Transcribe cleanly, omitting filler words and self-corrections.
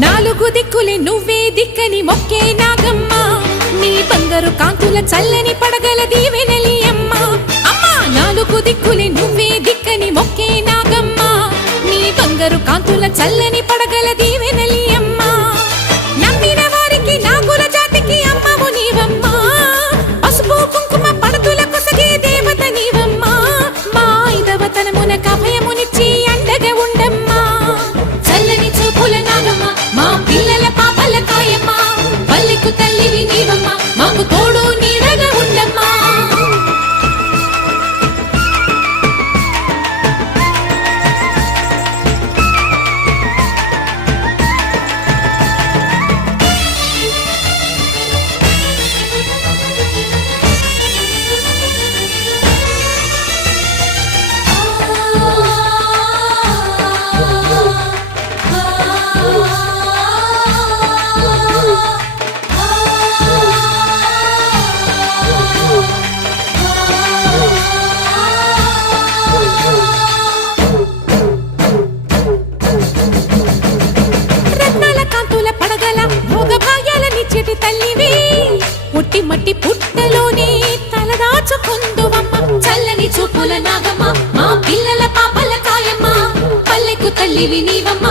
నాలుగు దిక్కులే నువ్వే దిక్కని మొక్కే నాగమ్మ నీ బంగారు కాంతుల చల్లని పడగల దీవెనలి అమ్మ అమ్మా నాలుగు దిక్కులే నువ్వే దిక్కని మొక్కే నాగమ్మ నీ బంగారు కాంతుల చల్లని పడగల దీవెనలి అమ్మ నమ్మిన వారికి నాగుల జాతికి అమ్మవు నీవమ్మ పసుపు కుంకుమ పడతుల కొసగే దేవత నీవమ్మ మా ఐదవతనమున కభయమునిచ్చి అండగా ఉండమ్మా చల్లని చూపుల నాగమ్మ మా పిల్లల పాపల కాయమ్మ పల్లెకు తల్లివి నీవమ్మ మాకు తోడు నీడగా ఉండమ్మా పుట్టి మట్టి పుట్టలోనే తలదాచుకుందువమ్మ చల్లని చూపుల నాగమ్మ మా పిల్లల పాపల కాయమ్మ పల్లెకు తల్లివి నీవమ్మ